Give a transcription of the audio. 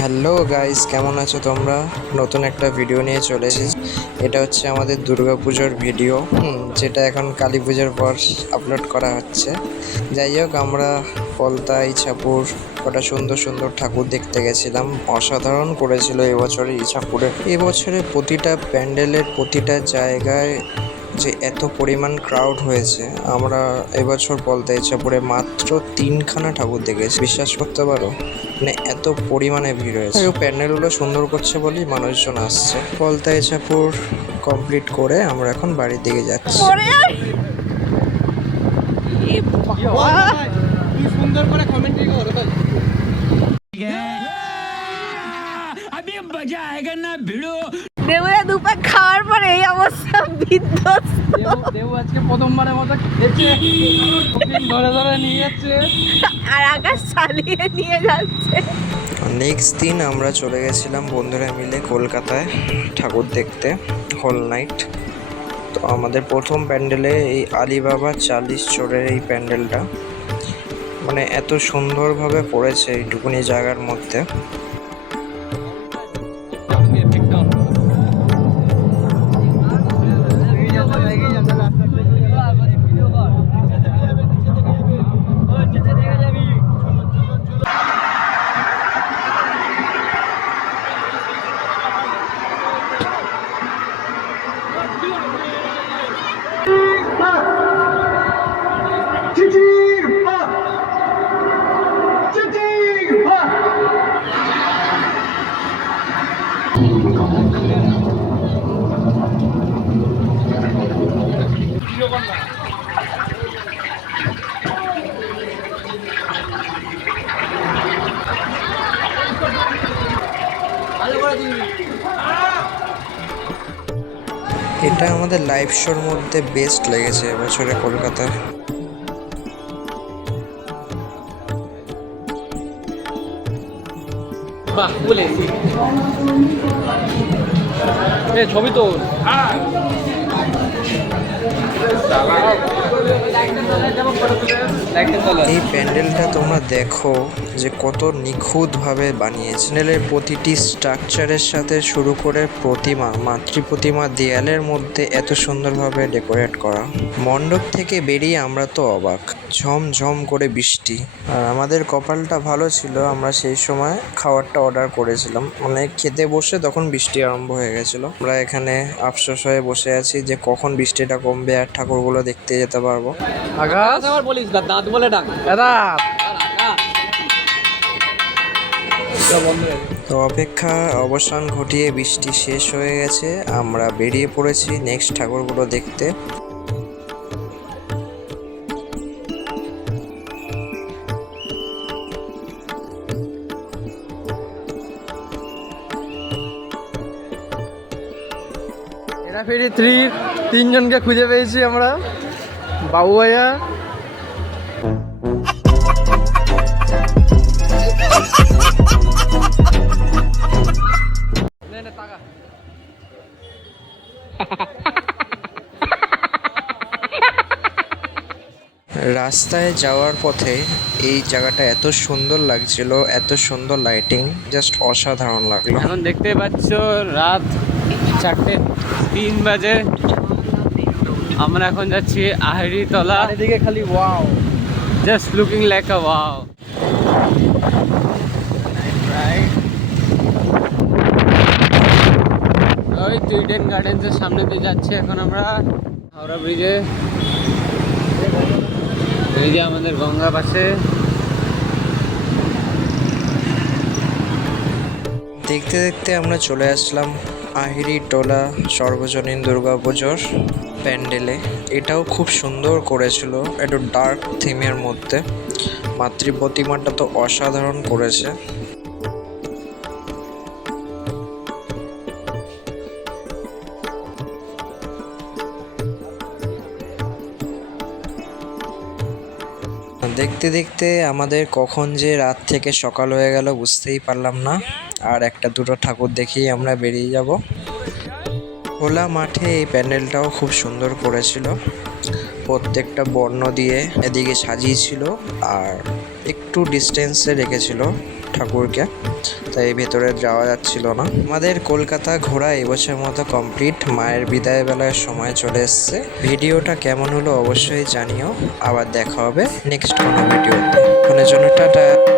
Hello guys, কেমন আছো তোমরা? নতুন একটা ভিডিও নিয়ে চলে এসেছি। এটা হচ্ছে আমাদের দুর্গাপুজোর ভিডিও, যেটা এখন কালী পুজোর পর আপলোড করা হচ্ছে। যাই হোক, আমরা পলতা ইছাপুর কটা সুন্দর সুন্দর ঠাকুর দেখতে গেছিলাম। অসাধারণ করেছিল এবছরের ইছাপুরে। এবছরে প্রতিটা প্যান্ডেলের প্রতিটা জায়গায় যে এত পরিমাণ ক্রাউড হয়েছে, আমরা এবছর পলতা ইছাপুরে মাত্র 3খানা ঠাকুর দেখেছি। বিশ্বাস করতে পারো, মানে এত পরিমাণে ভিড় হয়েছে। প্যান্ডেলগুলো সুন্দর করছে বলেই মানুষজন আসছে। পলতা ইছাপুর কমপ্লিট করে আমরা এখন বাড়ির দিকে যাচ্ছি। সুন্দর করে কমেন্ট্রি করো তো। দেবুরা দুপা খাওয়ার পরে এই অবস্থা বিধ্বস্ত। দেবু আজকে প্রথমবারের মতো খেয়েছে, ধরে ধরে নিয়ে যাচ্ছে আর আকাশ চালিয়ে নিয়ে যাচ্ছে। নেক্সট দিন আমরা চলে গেছিলাম বন্ধুরা মিলে কলকাতায় ঠাকুর দেখতে, হল নাইট। তো আমাদের প্রথম প্যান্ডেলে এই আলিবাবা 40 চোরের এই প্যান্ডেলটা, মানে এত সুন্দরভাবে পড়েছে এইটুকুনি জায়গার মধ্যে। এটা আমাদের লাইভ শোর মধ্যে বেস্ট লেগেছে এবছরে কলকাতায়। বাহ বলে ছবি তো এই প্যান্ডেলটা তোমরা দেখো যে কত নিখুঁতভাবে বানিয়েছে। প্যান্ডেলের প্রতিটি স্ট্রাকচারের সাথে শুরু করে প্রতিমা, মাতৃ প্রতিমা দেয়ালের মধ্যে এত সুন্দরভাবে ডেকোরেট করা। মণ্ডপ থেকে বেরিয়ে আমরা তো অবাক। ঝমঝম করে বৃষ্টি, আর আমাদের কপালটা ভালো ছিল, আমরা সেই সময় খাবারটা অর্ডার করেছিলাম। মানে খেতে বসে তখন বৃষ্টি আরম্ভ হয়ে গেছিল। আমরা এখানে আফসোস হয়ে বসে আছি যে কখন বৃষ্টিটা কমবে আর ঠাকুরগুলো দেখতে যেতে পারবো। আকাশ আবার বলিস দাঁত বলে ডাক দাদা। তো অপেক্ষা অবসান ঘটিয়ে বৃষ্টি শেষ হয়ে গেছে, আমরা বেরিয়ে পড়েছি নেক্সট ঠাকুরগুলো দেখতে। এরা ফেরি 3জনকে খুঁজে পেয়েছি আমরা, বাবু ভাইয়া, রাস্তায় যাওয়ার পথে এই জায়গাটা এত সুন্দর লাগছিল, এত সুন্দর লাইটিং, জাস্ট অসাধারণ লাগলো। এখন দেখতে পাচ্ছ রাত 4:03 বাজে। আমরা এখন যাচ্ছি আহেরি তলা দিকে। খালি ওয়াও, জাস্ট লুকিং লাইক আ ওয়াও। ওই ইডেন গার্ডেন্সের সামনে দিয়ে যাচ্ছি এখন আমরা হাওড়া ব্রিজে। এই যে আমাদের গঙ্গা পাশে। দেখতে দেখতে আমরা চলে আসলাম আহিরি টোলা সর্বজনীন দুর্গাপুজোর প্যান্ডেলে। এটাও খুব সুন্দর করেছিল, একটু ডার্ক থিমের মধ্যে। মাতৃ প্রতিমাটা তো অসাধারণ করেছে। দেখতে দেখতে আমাদের কখন যে রাত থেকে সকাল হয়ে গেল বুঝতেই পারলাম না। আর একটা দুটো ঠাকুর দেখেই আমরা বেরিয়ে যাব। খোলা মাঠে এই প্যান্ডেলটাও খুব সুন্দর করেছিল, প্রত্যেকটা বর্ণ দিয়ে এদিকে সাজিয়েছিল। আর একটু ডিস্টেন্সে রেখেছিল ঠাকুরকে, তাই ভেতরে যাওয়া যাচ্ছিল না। আমাদের কলকাতা ঘোরা এবছরের মতো কমপ্লিট। মায়ের বিদায় বেলার সময় চলে এসছে। ভিডিওটা কেমন হলো অবশ্যই জানিও। আবার দেখা হবে নেক্সট কোনো ভিডিওতে। এখনের জন্য টাটা।